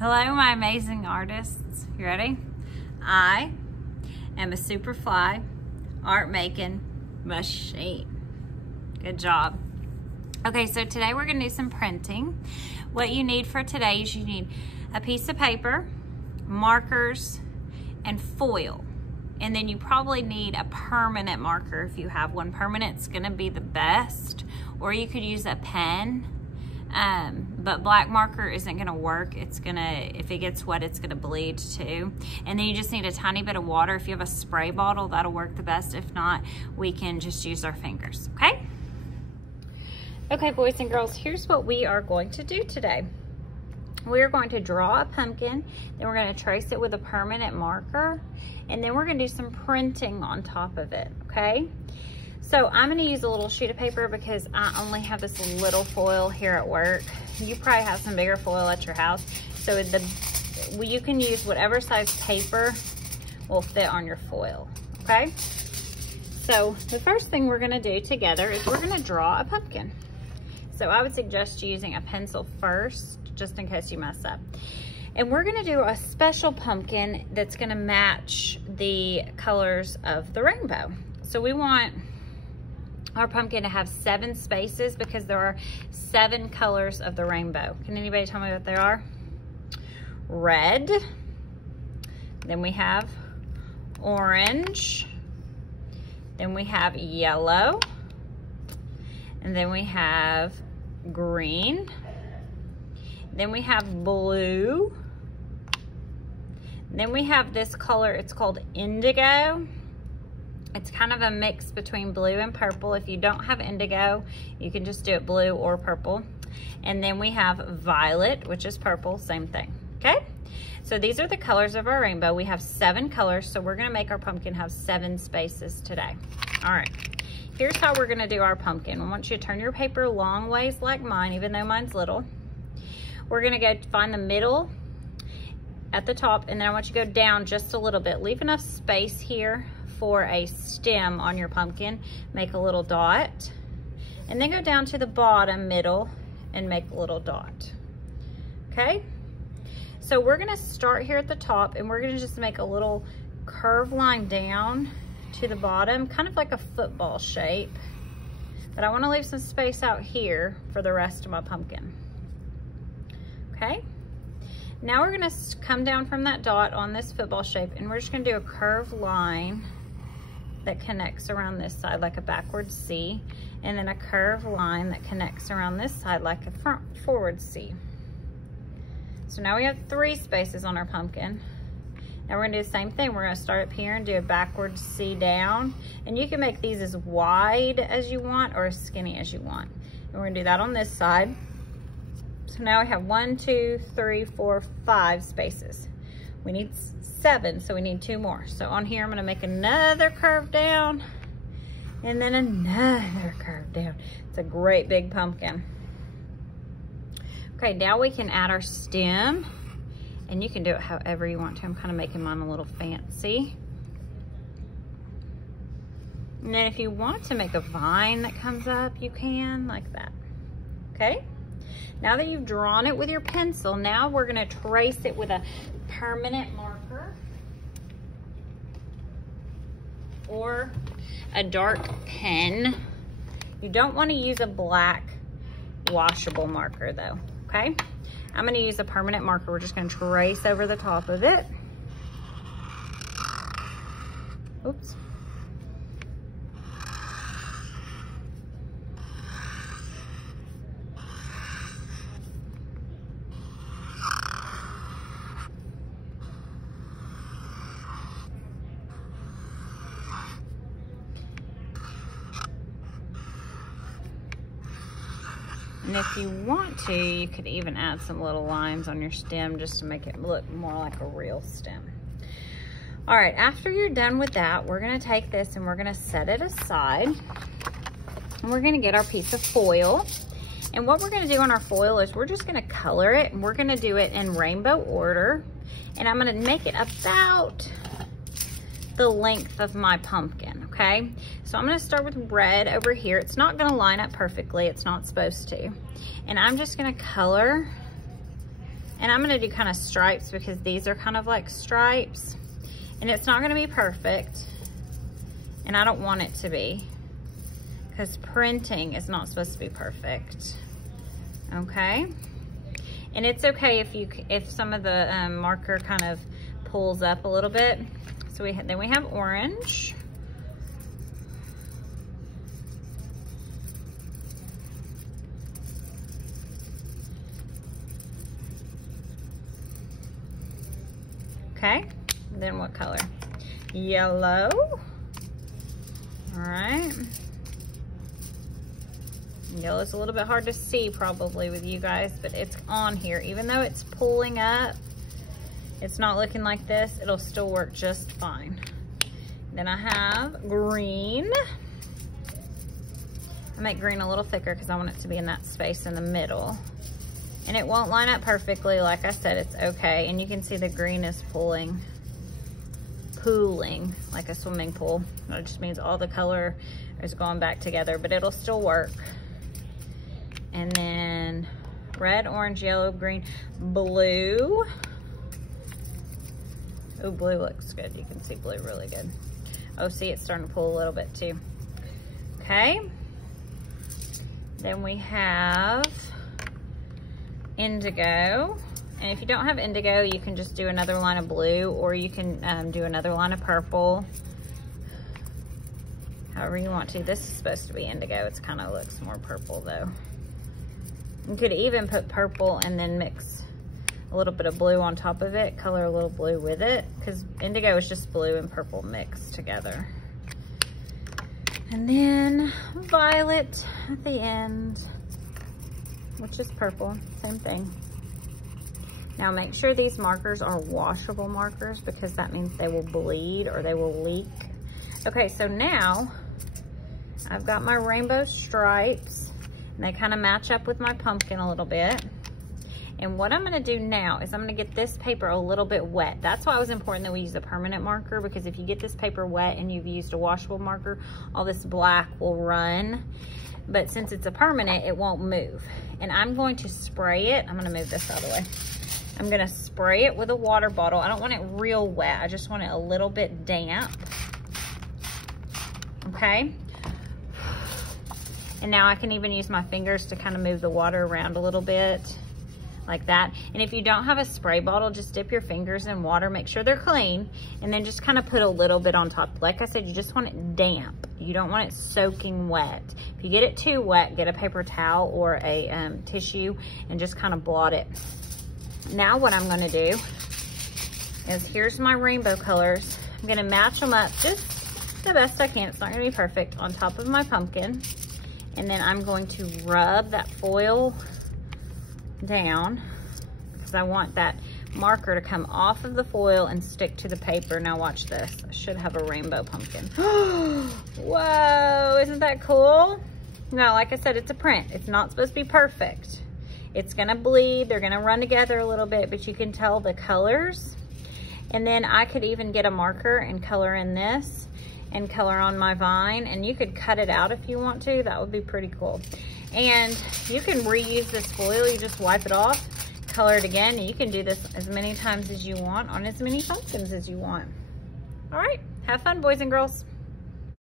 Hello, my amazing artists. You ready? I am a super fly art making machine. Good job. Okay, so today we're gonna do some printing. What you need for today is you need a piece of paper, markers, and foil. And then you probably need a permanent marker if you have one. Permanent's gonna be the best, or you could use a pen. But black marker isn't gonna work. It's gonna, if it gets wet, it's gonna bleed too. And then you just need a tiny bit of water. If you have a spray bottle, that'll work the best. If not, we can just use our fingers, okay? Okay, boys and girls, here's what we are going to do today. We're going to draw a pumpkin, then we're gonna trace it with a permanent marker, and then we're gonna do some printing on top of it, okay? So I'm gonna use a little sheet of paper because I only have this little foil here at work. You probably have some bigger foil at your house. So you can use whatever size paper will fit on your foil, okay? So the first thing we're gonna do together is we're gonna draw a pumpkin. So I would suggest using a pencil first, just in case you mess up. And we're gonna do a special pumpkin that's gonna match the colors of the rainbow. So we want our pumpkin to have 7 spaces because there are 7 colors of the rainbow. Can anybody tell me what they are? Red, then we have orange, then we have yellow, and then we have green, then we have blue, then we have this color, it's called indigo. It's kind of a mix between blue and purple. If you don't have indigo, you can just do it blue or purple. And then we have violet, which is purple, same thing, okay? So these are the colors of our rainbow. We have 7 colors, so we're gonna make our pumpkin have 7 spaces today. All right, here's how we're gonna do our pumpkin. I want you to turn your paper long ways like mine, even though mine's little. We're gonna go find the middle at the top, and then I want you to go down just a little bit. Leave enough space here for a stem on your pumpkin. Make a little dot, and then go down to the bottom middle and make a little dot, okay? So we're gonna start here at the top, and we're gonna just make a little curved line down to the bottom, kind of like a football shape. But I wanna leave some space out here for the rest of my pumpkin, okay? Now we're gonna come down from that dot on this football shape, and we're just gonna do a curved line that connects around this side like a backward C, and then a curved line that connects around this side like a forward C. So now we have 3 spaces on our pumpkin. Now we're gonna do the same thing. We're gonna start up here and do a backward C down, and you can make these as wide as you want or as skinny as you want. And we're gonna do that on this side. So now we have 1, 2, 3, 4, 5 spaces. We need 7, so we need 2 more. So on here, I'm gonna make another curve down, and then another curve down. It's a great big pumpkin. Okay, now we can add our stem, and you can do it however you want to. I'm kind of making mine a little fancy. And then if you want to make a vine that comes up, you can, like that, okay? Now that you've drawn it with your pencil, now we're gonna trace it with a permanent marker or a dark pen. You don't wanna use a black washable marker though, okay? I'm gonna use a permanent marker. We're just gonna trace over the top of it. Oops. And if you want to, you could even add some little lines on your stem just to make it look more like a real stem. All right, after you're done with that, we're gonna take this and we're gonna set it aside. And we're gonna get our piece of foil. And what we're gonna do on our foil is we're just gonna color it, and we're gonna do it in rainbow order. And I'm gonna make it about the length of my pumpkin, okay? So I'm gonna start with red over here. It's not gonna line up perfectly, it's not supposed to. And I'm just gonna color And I'm gonna do kind of stripes because these are kind of like stripes. And it's not gonna be perfect. And I don't want it to be, because printing is not supposed to be perfect. Okay? And it's okay if some of the marker kind of pulls up a little bit. So then we have orange. Okay, then what color? Yellow. All right. Yellow's a little bit hard to see probably with you guys, but it's on here. Even though it's pulling up, it's not looking like this, it'll still work just fine. Then I have green. I make green a little thicker because I want it to be in that space in the middle. And it won't line up perfectly. Like I said, it's okay. And you can see the green is pooling like a swimming pool. That just means all the color is going back together, but it'll still work. And then red, orange, yellow, green, blue. Oh, blue looks good. You can see blue really good. Oh, see, it's starting to pull a little bit too. Okay. Then we have indigo. And if you don't have indigo, you can just do another line of blue, or you can do another line of purple. However you want to. This is supposed to be indigo. It kind of looks more purple though. You could even put purple and then mix a little bit of blue on top of it, color a little blue with it, because indigo is just blue and purple mixed together. And then violet at the end, which is purple, same thing. Now make sure these markers are washable markers, because that means they will bleed or they will leak. Okay, so now I've got my rainbow stripes, and they kind of match up with my pumpkin a little bit. And what I'm gonna do now is I'm gonna get this paper a little bit wet. That's why it was important that we use a permanent marker, because if you get this paper wet and you've used a washable marker, all this black will run. But since it's a permanent, it won't move. And I'm going to spray it. I'm gonna move this out of the way. I'm gonna spray it with a water bottle. I don't want it real wet. I just want it a little bit damp. Okay. And now I can even use my fingers to kind of move the water around a little bit, like that. And if you don't have a spray bottle, just dip your fingers in water, make sure they're clean, and then just kind of put a little bit on top. Like I said, you just want it damp. You don't want it soaking wet. If you get it too wet, get a paper towel or a tissue and just kind of blot it. Now what I'm gonna do is, here's my rainbow colors. I'm gonna match them up just the best I can. It's not gonna be perfect, on top of my pumpkin. And then I'm going to rub that foil down, because I want that marker to come off of the foil and stick to the paper. Now watch this. I should have a rainbow pumpkin. Whoa, isn't that cool? Now, like I said, it's a print. It's not supposed to be perfect. It's gonna bleed, they're gonna run together a little bit, but you can tell the colors. And then I could even get a marker and color in this and color on my vine, and you could cut it out if you want to. That would be pretty cool. And you can reuse this foil. You just wipe it off, color it again, and you can do this as many times as you want on as many pumpkins as you want. All right, have fun, boys and girls.